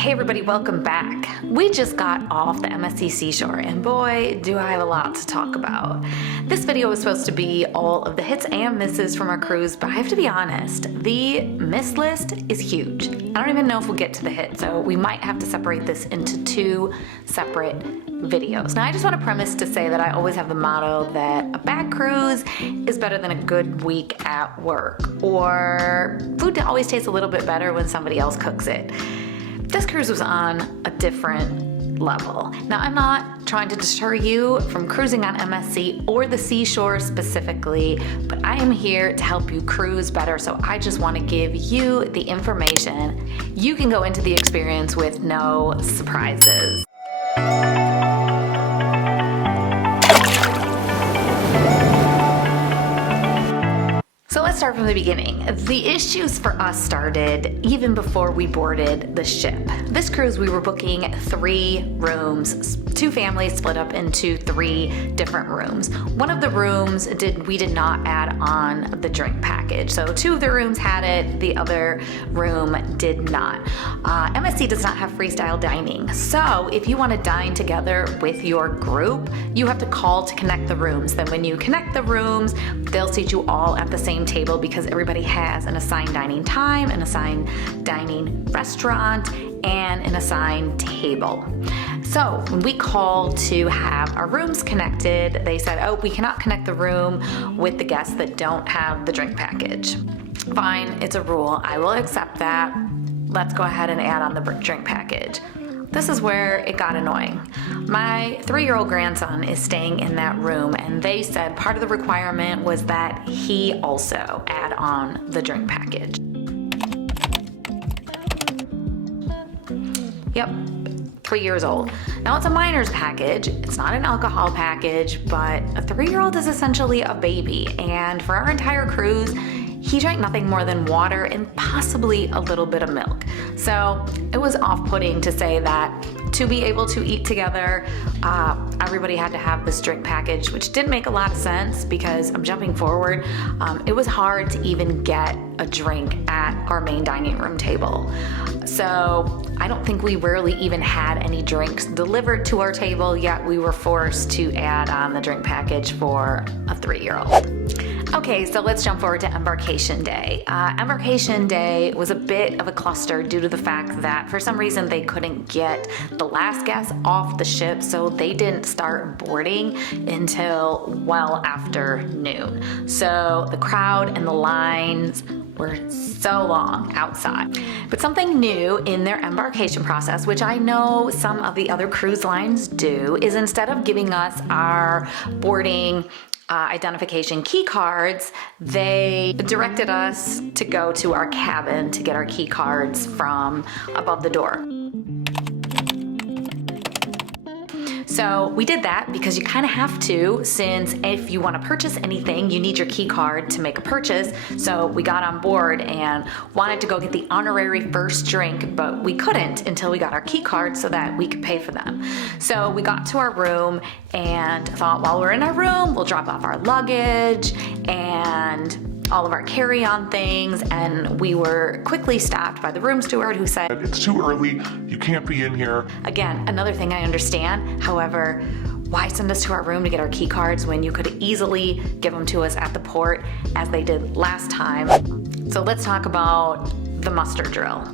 Hey everybody, welcome back. We just got off the MSC Seashore and boy, do I have a lot to talk about. This video was supposed to be all of the hits and misses from our cruise, but I have to be honest, the miss list is huge. I don't even know if we'll get to the hit, so we might have to separate this into two separate videos. Now I just want to premise to say that I always have the motto that a bad cruise is better than a good week at work, or food always tastes a little bit better when somebody else cooks it. This cruise was on a different level. Now, I'm not trying to deter you from cruising on MSC or the Seashore specifically, but I am here to help you cruise better, so I just want to give you the information. You can go into the experience with no surprises. So let's start from the beginning. The issues for us started even before we boarded the ship. This cruise, we were booking 3 rooms, 2 families split up into 3 different rooms. One of the rooms we did not add on the drink package. So 2 of the rooms had it, the other room did not. MSC does not have freestyle dining. So if you want to dine together with your group, you have to call to connect the rooms. Then when you connect the rooms, they'll seat you all at the same table because everybody has an assigned dining time, an assigned dining restaurant, and an assigned table. So when we called to have our rooms connected, they said, oh, we cannot connect the room with the guests that don't have the drink package. Fine, it's a rule. I will accept that. Let's go ahead and add on the drink package. This is where it got annoying. My 3-year-old grandson is staying in that room, and they said part of the requirement was that he also add on the drink package. Yep, 3 years old. Now it's a minor's package. It's not an alcohol package, but a 3-year-old is essentially a baby, and for our entire cruise, he drank nothing more than water and possibly a little bit of milk. So it was off-putting to say that to be able to eat together, everybody had to have this drink package, which didn't make a lot of sense because I'm jumping forward. It was hard to even get a drink at our main dining room table. So I don't think we rarely even had any drinks delivered to our table, yet we were forced to add on the drink package for a 3-year-old. Okay, so let's jump forward to Embarkation Day. Embarkation Day was a bit of a cluster due to the fact that for some reason they couldn't get the last guest off the ship, so they didn't start boarding until well after noon. So the crowd and the lines were so long outside. But something new in their embarkation process, which I know some of the other cruise lines do, is instead of giving us our boarding identification key cards, they directed us to go to our cabin to get our key cards from above the door. So we did that because you kind of have to, since if you want to purchase anything, you need your key card to make a purchase. So we got on board and wanted to go get the honorary first drink, but we couldn't until we got our key card so that we could pay for them. So we got to our room and thought while we're in our room, we'll drop off our luggage and all of our carry-on things, and we were quickly stopped by the room steward who said, "It's too early, you can't be in here." Again, another thing I understand. However, why send us to our room to get our key cards when you could easily give them to us at the port as they did last time? So let's talk about the muster drill.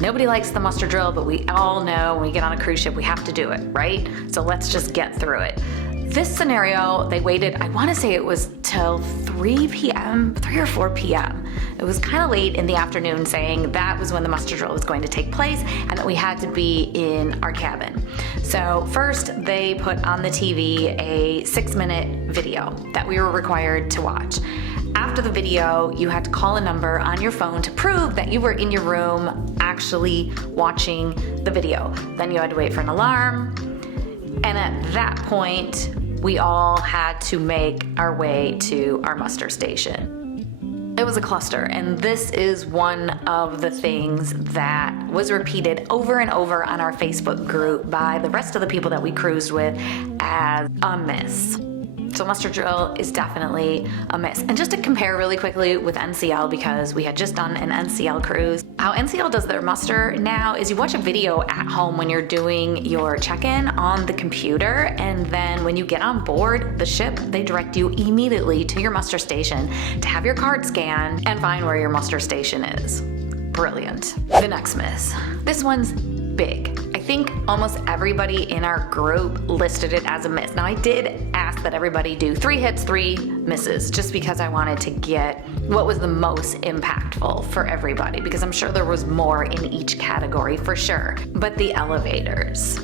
Nobody likes the muster drill, but we all know when we get on a cruise ship, we have to do it, right? So let's just get through it. This scenario, they waited, I want to say it was till 3 p.m., 3 or 4 p.m. It was kind of late in the afternoon, saying that was when the muster drill was going to take place and that we had to be in our cabin. So first they put on the TV a 6-minute video that we were required to watch. After the video, you had to call a number on your phone to prove that you were in your room actually watching the video. Then you had to wait for an alarm. And at that point, we all had to make our way to our muster station. It was a cluster, and this is one of the things that was repeated over and over on our Facebook group by the rest of the people that we cruised with as a miss. So mustard drill is definitely a miss. And just to compare really quickly with NCL, because we had just done an NCL cruise, how NCL does their muster now is you watch a video at home when you're doing your check-in on the computer, and then when you get on board the ship, they direct you immediately to your muster station to have your card scanned and find where your muster station is. Brilliant. The next miss. This one's big. I think almost everybody in our group listed it as a miss. Now I did ask that everybody do 3 hits, 3 misses, just because I wanted to get what was the most impactful for everybody, because I'm sure there was more in each category for sure. But the elevators.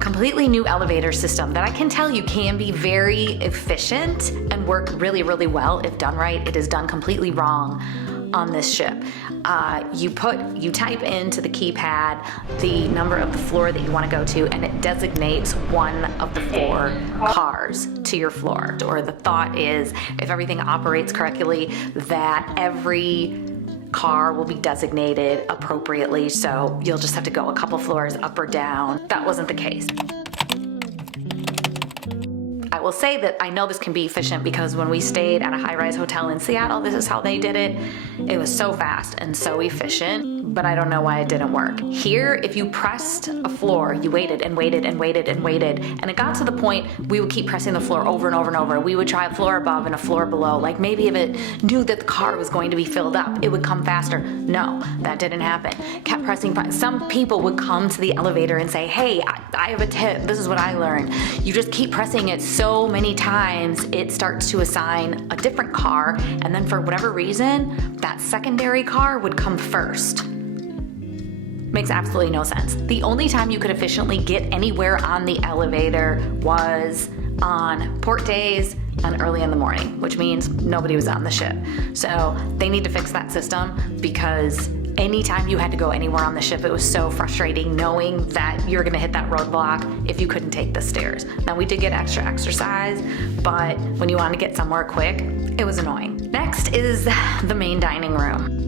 Completely new elevator system that I can tell you can be very efficient and work really, really well if done right. It is done completely wrong on this ship. You type into the keypad the number of the floor that you want to go to, and it designates one of the 4 cars to your floor. Or the thought is, if everything operates correctly, that every car will be designated appropriately, so you'll just have to go a couple floors up or down. That wasn't the case. I will say that I know this can be efficient because when we stayed at a high-rise hotel in Seattle, this is how they did it. It was so fast and so efficient, but I don't know why it didn't work. Here, if you pressed a floor, you waited and waited and waited and waited, and it got to the point we would keep pressing the floor over and over and over. We would try a floor above and a floor below. Like maybe if it knew that the car was going to be filled up, it would come faster. No, that didn't happen. Kept pressing. Some people would come to the elevator and say, hey, I have a tip. This is what I learned. You just keep pressing it so many times, it starts to assign a different car, and then for whatever reason, that secondary car would come first. Makes absolutely no sense. The only time you could efficiently get anywhere on the elevator was on port days and early in the morning, which means nobody was on the ship. So they need to fix that system, because anytime you had to go anywhere on the ship, it was so frustrating knowing that you're gonna hit that roadblock if you couldn't take the stairs. Now we did get extra exercise, but when you want to get somewhere quick, it was annoying. Next is the main dining room.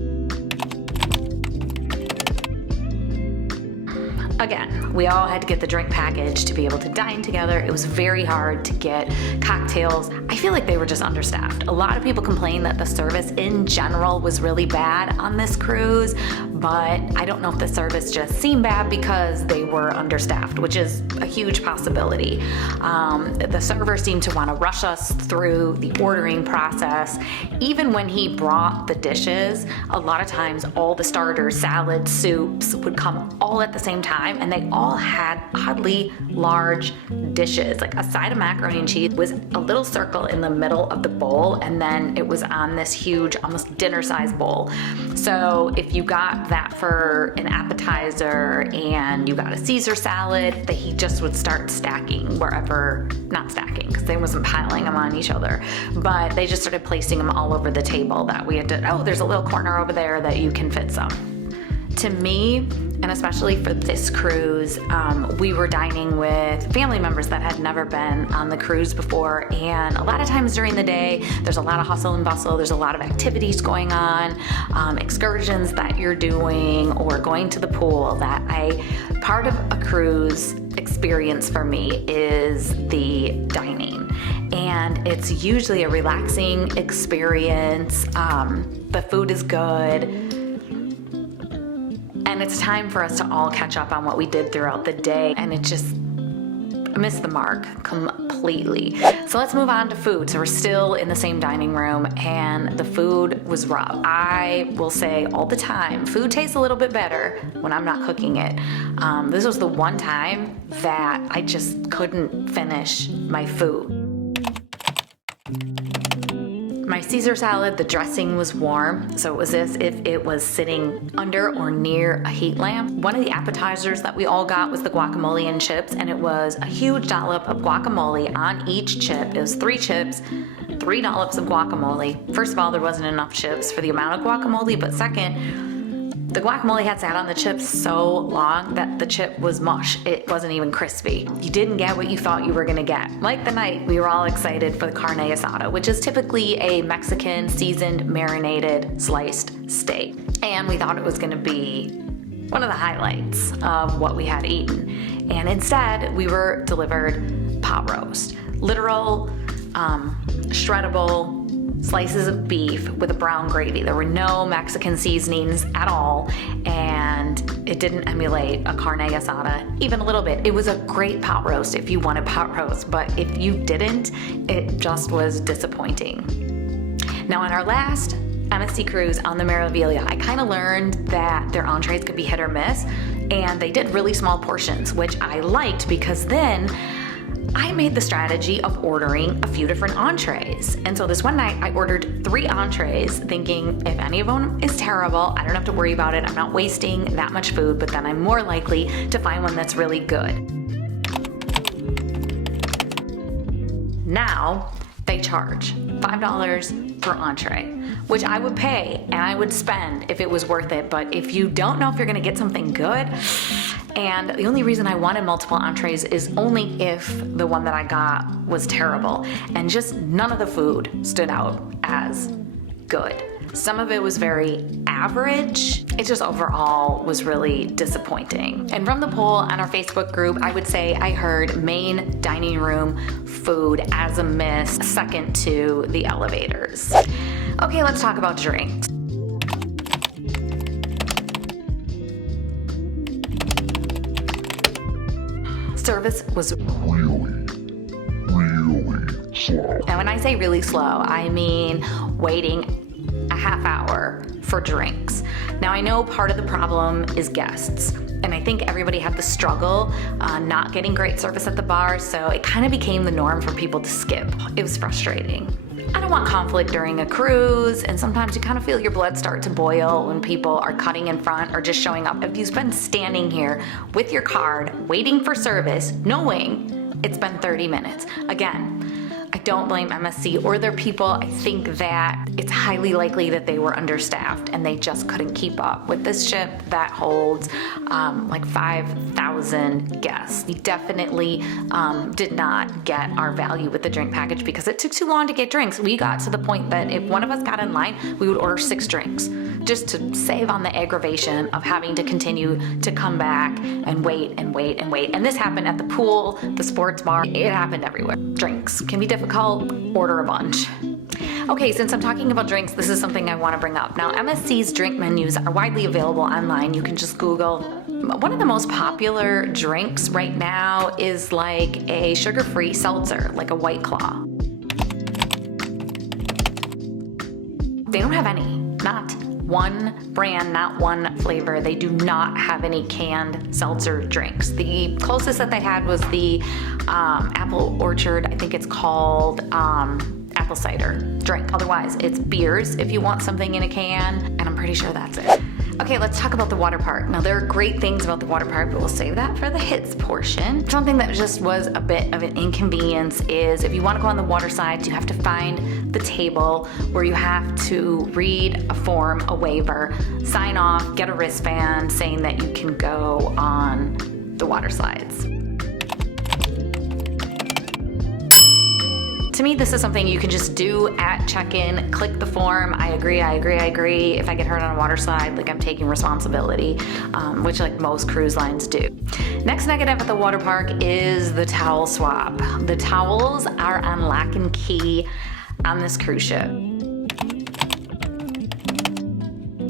Again, we all had to get the drink package to be able to dine together. It was very hard to get cocktails. I feel like they were just understaffed. A lot of people complained that the service in general was really bad on this cruise, but I don't know if the service just seemed bad because they were understaffed, which is a huge possibility. The server seemed to want to rush us through the ordering process. Even when he brought the dishes, a lot of times all the starters, salads, soups would come all at the same time, and they all had oddly large dishes. Like a side of macaroni and cheese was a little circle in the middle of the bowl, and then it was on this huge, almost dinner-sized bowl. So if you got that for an appetizer and you got a Caesar salad, that he just would start stacking wherever, not stacking, because they wasn't piling them on each other, but they just started placing them all over the table that we had to, oh, there's a little corner over there that you can fit some. To me, and especially for this cruise, we were dining with family members that had never been on the cruise before, and a lot of times during the day, there's a lot of hustle and bustle, there's a lot of activities going on, excursions that you're doing, or going to the pool. Part of a cruise experience for me is the dining, and it's usually a relaxing experience. The food is good, and it's time for us to all catch up on what we did throughout the day, and it just missed the mark completely. So let's move on to food. So we're still in the same dining room, and the food was rough. I will say all the time, food tastes a little bit better when I'm not cooking it. This was the one time that I just couldn't finish my food. My Caesar salad, the dressing was warm, so it was as if it was sitting under or near a heat lamp. One of the appetizers that we all got was the guacamole and chips, and it was a huge dollop of guacamole on each chip. It was 3 chips, 3 dollops of guacamole. First of all, there wasn't enough chips for the amount of guacamole, but second, the guacamole had sat on the chips so long that the chip was mush. It wasn't even crispy. You didn't get what you thought you were gonna get. Like the night, we were all excited for the carne asada, which is typically a Mexican seasoned, marinated, sliced steak. And we thought it was gonna be one of the highlights of what we had eaten. And instead, we were delivered pot roast. literal shreddable slices of beef with a brown gravy. There were no Mexican seasonings at all, and it didn't emulate a carne asada even a little bit. It was a great pot roast if you wanted pot roast, but if you didn't, it just was disappointing. Now on our last MSC cruise on the Meraviglia, I kind of learned that their entrees could be hit or miss, and they did really small portions, which I liked because then I made the strategy of ordering a few different entrees. And so this one night I ordered 3 entrees thinking if any of them is terrible, I don't have to worry about it. I'm not wasting that much food, but then I'm more likely to find one that's really good. Now they charge $5 per entree, which I would pay and I would spend if it was worth it. But if you don't know if you're gonna get something good, and the only reason I wanted multiple entrees is only if the one that I got was terrible, and just none of the food stood out as good. Some of it was very average. It just overall was really disappointing. And from the poll on our Facebook group, I would say I heard main dining room food as a miss, second to the elevators. Okay, let's talk about drinks. Service was Really slow. and when I say really slow, I mean waiting a half hour for drinks. Now I know part of the problem is guests, and I think everybody had the struggle not getting great service at the bar, so it kind of became the norm for people to skip. It was frustrating. I don't want conflict during a cruise, and sometimes you kind of feel your blood start to boil when people are cutting in front or just showing up. If you've been standing here with your card waiting for service, knowing it's been 30 minutes. Again, I don't blame MSC or their people. I think that it's highly likely that they were understaffed and they just couldn't keep up with this ship that holds like 5,000 guests. We definitely did not get our value with the drink package because it took too long to get drinks. We got to the point that if one of us got in line, we would order 6 drinks just to save on the aggravation of having to continue to come back and wait and wait and wait. And this happened at the pool, the sports bar, it happened everywhere. Drinks can be difficult, order a bunch. Okay, since I'm talking about drinks, this is something I want to bring up. Now, MSC's drink menus are widely available online. You can just Google. One of the most popular drinks right now is like a sugar-free seltzer, like a White Claw. They don't have any, not one brand, not one flavor. They do not have any canned seltzer drinks. The closest that they had was the Apple Orchard, I think it's called apple cider drink. Otherwise, it's beers if you want something in a can, and I'm pretty sure that's it. Okay, let's talk about the water park. Now, there are great things about the water park, but we'll save that for the hits portion. Something that just was a bit of an inconvenience is if you want to go on the water side, you have to find the table where you have to read a form, a waiver, sign off, get a wristband saying that you can go on the water slides. To me, this is something you can just do at check-in, click the form, I agree. If I get hurt on a water slide, like I'm taking responsibility, which like most cruise lines do. Next negative at the water park is the towel swap. The towels are on lock and key on this cruise ship.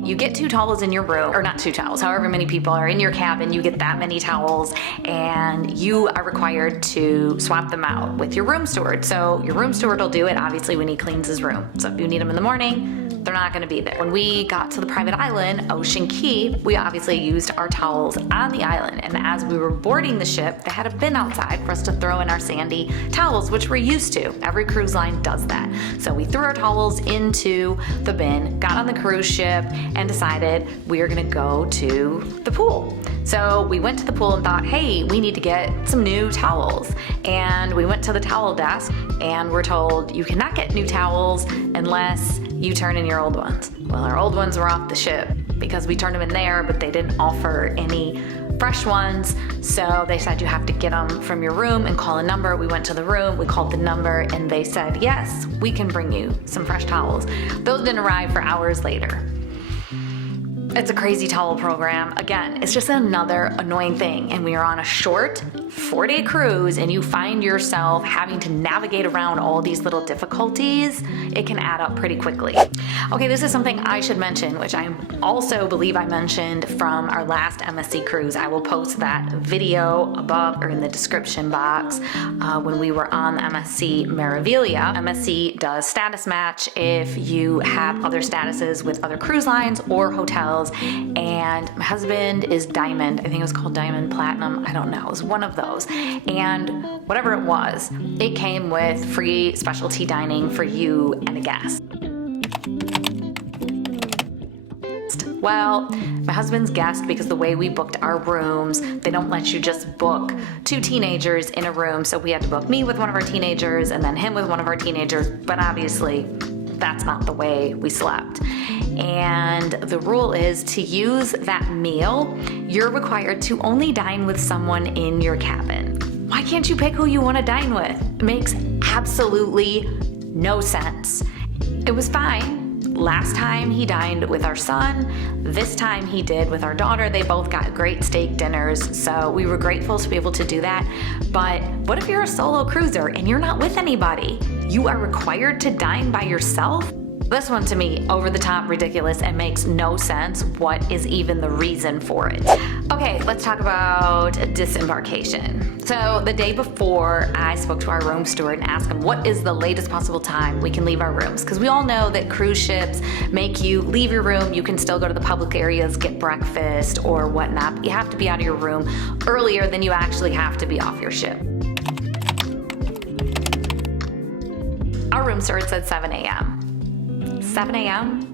You get 2 towels in your room, or not 2 towels, however many people are in your cabin, you get that many towels, and you are required to swap them out with your room steward. So your room steward will do it, obviously, when he cleans his room. So if you need them in the morning, they're not gonna be there. When we got to the private island, Ocean Key, we obviously used our towels on the island, and as we were boarding the ship, they had a bin outside for us to throw in our sandy towels, which we're used to. Every cruise line does that. So we threw our towels into the bin, got on the cruise ship, and decided we were gonna go to the pool. So we went to the pool and thought, hey, we need to get some new towels. And we went to the towel desk and we're told you cannot get new towels unless you turn in your old ones. Well, our old ones were off the ship because we turned them in there, but they didn't offer any fresh ones. So they said you have to get them from your room and call a number. We went to the room, we called the number, and they said, yes, we can bring you some fresh towels. Those didn't arrive for hours later. It's a crazy towel program. Again, it's just another annoying thing. And when you're on a short 4-day cruise and you find yourself having to navigate around all these little difficulties, it can add up pretty quickly. Okay, this is something I should mention, which I also believe I mentioned from our last MSC cruise. I will post that video above or in the description box when we were on the MSC Meraviglia. MSC does status match if you have other statuses with other cruise lines or hotels. And my husband is Diamond. I think it was called Diamond Platinum. I don't know. It was one of those. And whatever it was, it came with free specialty dining for you and a guest. Well, my husband's guest, because the way we booked our rooms, they don't let you just book 2 teenagers in a room. So we had to book me with one of our teenagers and then him with one of our teenagers. But obviously, that's not the way we slept. And the rule is to use that meal, you're required to only dine with someone in your cabin. Why can't you pick who you want to dine with? It makes absolutely no sense. It was fine. Last time he dined with our son, this time he did with our daughter. They both got great steak dinners, so we were grateful to be able to do that. But what if you're a solo cruiser and you're not with anybody? You are required to dine by yourself? This one to me, over the top, ridiculous, and makes no sense. What is even the reason for it? Okay, let's talk about disembarkation. So the day before, I spoke to our room steward and asked him what is the latest possible time we can leave our rooms? Because we all know that cruise ships make you leave your room. You can still go to the public areas, get breakfast or whatnot, but you have to be out of your room earlier than you actually have to be off your ship. Our room steward said 7 a.m. 7 a.m.?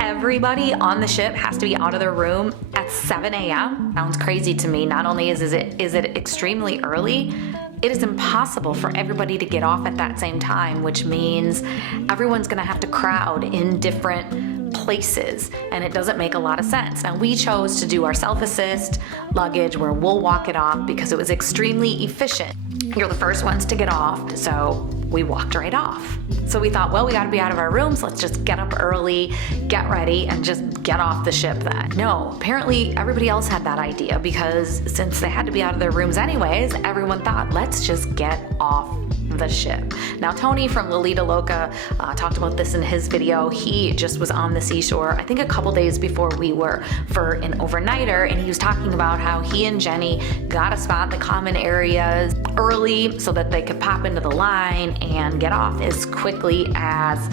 Everybody on the ship has to be out of their room at 7 a.m.? Sounds crazy to me. Not only is it extremely early, it is impossible for everybody to get off at that same time, which means everyone's gonna have to crowd in different places, and it doesn't make a lot of sense. Now, we chose to do our self-assist luggage where we'll walk it off because it was extremely efficient. You're the first ones to get off, so we walked right off. So we thought, well, we gotta be out of our rooms. Let's just get up early, get ready, and just get off the ship then. No, apparently everybody else had that idea because since they had to be out of their rooms anyways, everyone thought, let's just get off the ship. Now, Tony from Lolita Loca talked about this in his video. He just was on the seashore, I think a couple days before we were, for an overnighter, and he was talking about how he and Jenny got a spot in the common areas early so that they could pop into the line and get off as quickly as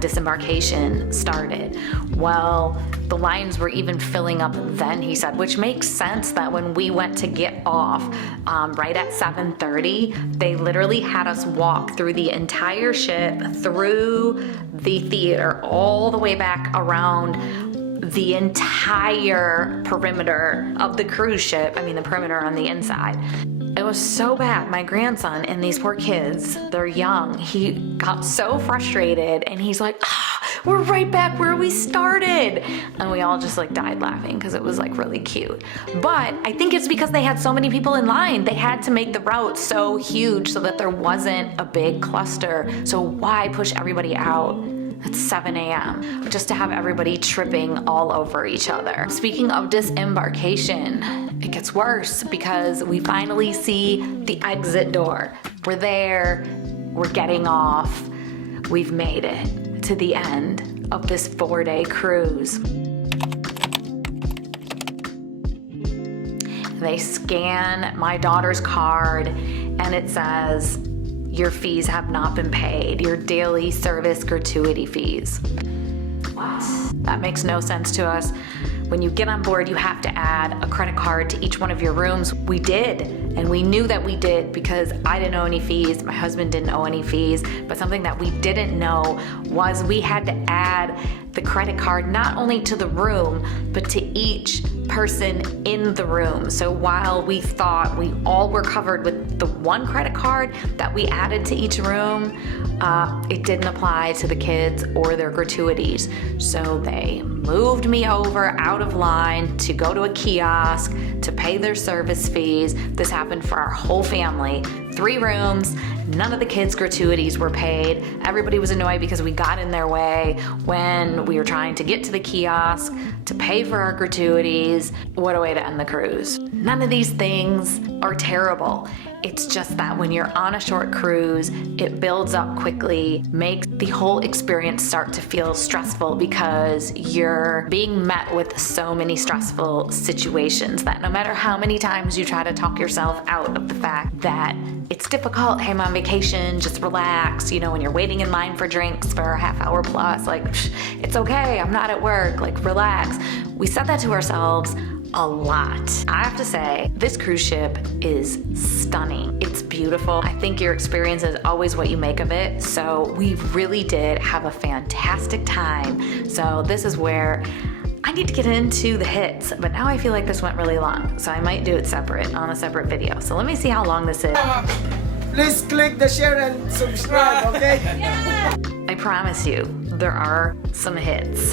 disembarkation started. Well, the lines were even filling up then, he said, which makes sense that when we went to get off right at 7:30, they literally had us walk through the entire ship, through the theater, all the way back around the entire perimeter of the cruise ship. I mean, the perimeter on the inside. It was so bad. My grandson and these poor kids, they're young. He got so frustrated and he's like, we're right back where we started. And we all just like died laughing because it was like really cute. But I think it's because they had so many people in line. They had to make the route so huge so that there wasn't a big cluster. So why push everybody out at 7 a.m. just to have everybody tripping all over each other? Speaking of disembarkation, it gets worse because we finally see the exit door. We're there, we're getting off, we've made it to the end of this 4-day cruise. They scan my daughter's card and it says, your fees have not been paid, your daily service gratuity fees. What? That makes no sense to us. When you get on board, you have to add a credit card to each one of your rooms. We did, and we knew that we did because I didn't owe any fees, my husband didn't owe any fees, but something that we didn't know was we had to add the credit card not only to the room, but to each person in the room. So while we thought we all were covered with the one credit card that we added to each room, it didn't apply to the kids or their gratuities. So they moved me over out of line to go to a kiosk to pay their service fees. This happened for our whole family 3 rooms, none of the kids' gratuities were paid. Everybody was annoyed because we got in their way when we were trying to get to the kiosk to pay for our gratuities. What a way to end the cruise. None of these things are terrible. It's just that when you're on a short cruise, it builds up quickly, makes the whole experience start to feel stressful because you're being met with so many stressful situations that no matter how many times you try to talk yourself out of the fact that it's difficult, hey, I'm on vacation, just relax, you know, when you're waiting in line for drinks for a half hour plus, like, it's okay, I'm not at work, like, relax. We said that to ourselves a lot. I have to say, this cruise ship is stunning. It's beautiful. I think your experience is always what you make of it. So we really did have a fantastic time. So this is where I need to get into the hits, but now I feel like this went really long. So I might do it separate on a separate video. So let me see how long this is. Please click the share and subscribe, okay? I promise you, there are some hits.